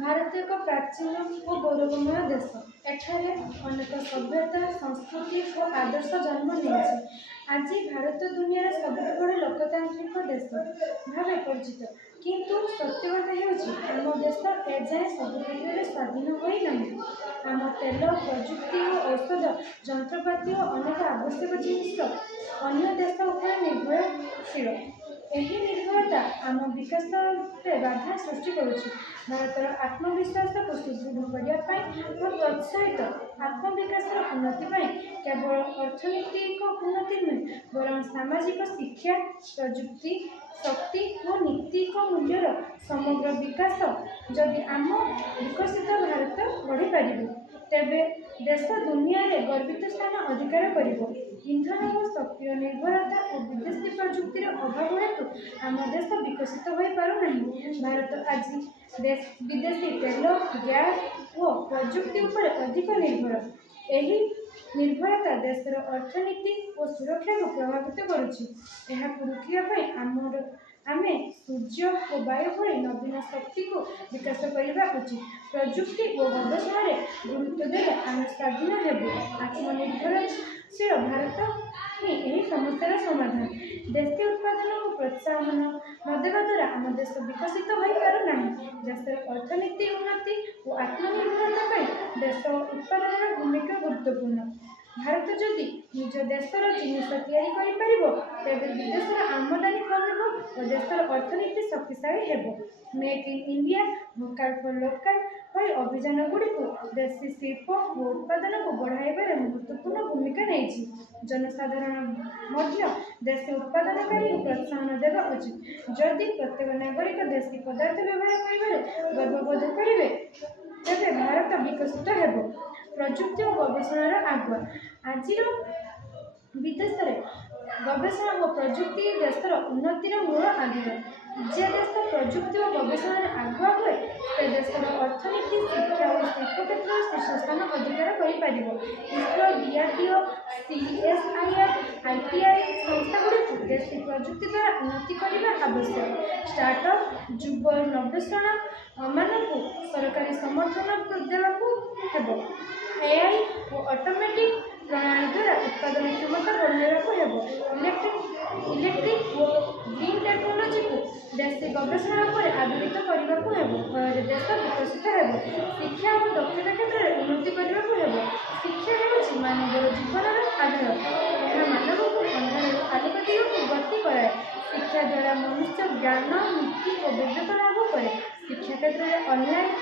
ଭାରତ ଏକ ପ୍ରାଚୀନ ଓ ଗୌରବମୟ ଦେଶ। ଏଠାରେ ଅନେକ ସଭ୍ୟତା, ସଂସ୍କୃତି ଓ ଆଦର୍ଶ ଜନ୍ମ ନେଇଛି। ଆଜି ଭାରତ ଦୁନିଆର ସବୁଠୁ ବଡ଼ ଲୋକତାନ୍ତ୍ରିକ ଦେଶ ଭାବେ ପରିଚିତ। କିନ୍ତୁ ସତ୍ୟ କଥା ହେଉଛି, ଆମ ଦେଶ ଏଯାଏଁ ସବୁ କ୍ଷେତ୍ରରେ ସ୍ୱାଧୀନ ହୋଇନାହିଁ। ଆମ ତେଲ, ପ୍ରଯୁକ୍ତି ଓ ଔଷଧ, ଯନ୍ତ୍ରପାତି ଓ ଅନେକ ଆବଶ୍ୟକ ଜିନିଷ ଅନ୍ୟ ଦେଶ ଉପରେ ନିର୍ଭରଶୀଳ। ଏହି ନିର୍ଭରତା ଆମ ବିକାଶରେ ବାଧା ସୃଷ୍ଟି କରୁଛି। ଭାରତର ଆତ୍ମବିଶ୍ୱାସକୁ ସୁଦୃଢ଼ କରିବା ପାଇଁ ଓ ତତ୍ସହିତ ଆତ୍ମବିକାଶର ଉନ୍ନତି ପାଇଁ କେବଳ ଅର୍ଥନୈତିକ ଉନ୍ନତି ନୁହେଁ, ବରଂ ସାମାଜିକ, ଶିକ୍ଷା, ପ୍ରଯୁକ୍ତି, ଶକ୍ତି ଓ ନୈତିକ ମୂଲ୍ୟର ସମଗ୍ର ବିକାଶ ଯଦି ଆମ ବିକଶିତ ଭାରତ ଗଢ଼ିପାରିବ, ତେବେ ଦେଶ ଦୁନିଆରେ ଗର୍ବିତ ସ୍ଥାନ ଅଧିକାର କରିବ। ଇନ୍ଧନ ଓ ଶକ୍ତିର ନିର୍ଭରତା ଓ ବିଦେଶୀ ପ୍ରଯୁକ୍ତିର ଅଭାବ ହେତୁ ଆମ ଦେଶ ବିକଶିତ ହୋଇପାରୁନାହିଁ। ଭାରତ ଆଜି ବିଦେଶୀ ତେଲ, ଗ୍ୟାସ୍ ଓ ପ୍ରଯୁକ୍ତି ଉପରେ ଅଧିକ ନିର୍ଭର। ଏହି ନିର୍ଭରତା ଦେଶର ଅର୍ଥନୀତି ଓ ସୁରକ୍ଷାକୁ ପ୍ରଭାବିତ କରୁଛି। ଏହାକୁ ରୋକିବା ପାଇଁ ଆମେ ସୂର୍ଯ୍ୟ ଓ ବାୟୁ ଭଳି ନବୀନ ଶକ୍ତିକୁ ବିକାଶ କରିବା ଉଚିତ। ପ୍ରଯୁକ୍ତି ଓ ଗବେଷଣାରେ ଗୁରୁତ୍ୱ ଦେଲେ ଆମେ ସ୍ୱାଧୀନ ହେବୁ। ଆତ୍ମନିର୍ଭରଶୀଳ ଭାରତ ହିଁ ଏହି ସମସ୍ୟାର ସମାଧାନ। ଦେଶୀ ଉତ୍ପାଦନକୁ ପ୍ରୋତ୍ସାହନ ନ ଦେବା ଦ୍ୱାରା ଆମ ଦେଶ ବିକଶିତ ହୋଇପାରୁନାହିଁ। ଦେଶର ଅର୍ଥନୀତି ଉନ୍ନତି ଓ ଆତ୍ମନିର୍ଭରତା ପାଇଁ ଦେଶ ଉତ୍ପାଦନର ଭୂମିକା ଗୁରୁତ୍ୱପୂର୍ଣ୍ଣ। ଭାରତ ଯଦି ନିଜ ଦେଶର ଜିନିଷ ତିଆରି କରିପାରିବ, ତେବେ ବିଦେଶର ଆମଦାନୀ କମିବ ଓ ଦେଶର ଅର୍ଥନୀତି ଶକ୍ତିଶାଳୀ ହେବ। Make in India, vocal for local ଭଳି ଅଭିଯାନଗୁଡ଼ିକୁ ଦେଶୀ ଶିଳ୍ପ ଓ ଉତ୍ପାଦନକୁ ବଢ଼ାଇବାରେ ମହତ୍ତ୍ୱପୂର୍ଣ୍ଣ ଭୂମିକା ନେଇଛି। ଜନସାଧାରଣ ମଧ୍ୟ ଦେଶୀ ଉତ୍ପାଦନକାରୀଙ୍କୁ ପ୍ରୋତ୍ସାହନ ଦେବା ଉଚିତ। ଯଦି ପ୍ରତ୍ୟେକ ନାଗରିକ ଦେଶୀ ପଦାର୍ଥ ବ୍ୟବହାର କରିବାରେ ଗର୍ବବୋଧ କରିବେ, ତେବେ ଭାରତ ବିକଶିତ ହେବ। ପ୍ରଯୁକ୍ତି ଓ ଗବେଷଣାର ଆଗୁଆ। ଆଜିର ବିଦେଶରେ ଗବେଷଣା ଓ ପ୍ରଯୁକ୍ତି ଦେଶର ଉନ୍ନତିର ମୂଳ ଆଧାର। ଯେ ଦେଶ ପ୍ରଯୁକ୍ତି ଓ ଗବେଷଣାରେ ଆଗୁଆ ହୁଏ, ସେ ଦେଶର ଅର୍ଥନୀତି, ଶିକ୍ଷା ଓ ଶିଳ୍ପ କ୍ଷେତ୍ରରେ ଶୀର୍ଷସ୍ଥାନ ଅଧିକାର କରିପାରିବ। ଇସ୍ରୋ, DRDO, CSIR, ITI ସଂସ୍ଥାଗୁଡ଼ିକୁ ଦେଶୀ ପ୍ରଯୁକ୍ତି ଦ୍ୱାରା ଉନ୍ନତି କରିବା ଆବଶ୍ୟକ। ଷ୍ଟାର୍ଟଅପ୍, ଯୁବ ନବସୃଜନମାନଙ୍କୁ ସରକାରୀ ସମର୍ଥନ ଦେବାକୁ ହେବ। AI ଓ ଅଟୋମେଟିକ୍ ପ୍ରଣାଳୀ ଦ୍ୱାରା ଉତ୍ପାଦନ କ୍ଷମତା ବଢ଼ାଇବାକୁ ହେବ। ଇଲେକ୍ଟ୍ରିକ୍ ଓ ଗ୍ରୀନ୍ ଟେକ୍ନୋଲୋଜିକୁ ଦେଶୀ ଗବେଷଣା ଉପରେ ଆଧାରିତ କରିବାକୁ ହେବ। ଫଳରେ ଦେଶ ବିକଶିତ ହେବ। ଶିକ୍ଷା ଓ ଦକ୍ଷତା କ୍ଷେତ୍ରରେ ଉନ୍ନତି କରିବାକୁ ହେବ। ଶିକ୍ଷା ହେଉଛି ମାନବର ଜୀବନର ଆଧାର। ଏହା ମାନବକୁ ଅନ୍ଧାରରୁ ଆଲୋକ ଦିଗକୁ ଗତି କରାଏ। ଶିକ୍ଷା ଦ୍ୱାରା ମନୁଷ୍ୟ ଜ୍ଞାନ, ନୀତି ଓ ବିବେକ ଲାଭ କରେ। ଶିକ୍ଷା କ୍ଷେତ୍ରରେ ଅନଲାଇନ୍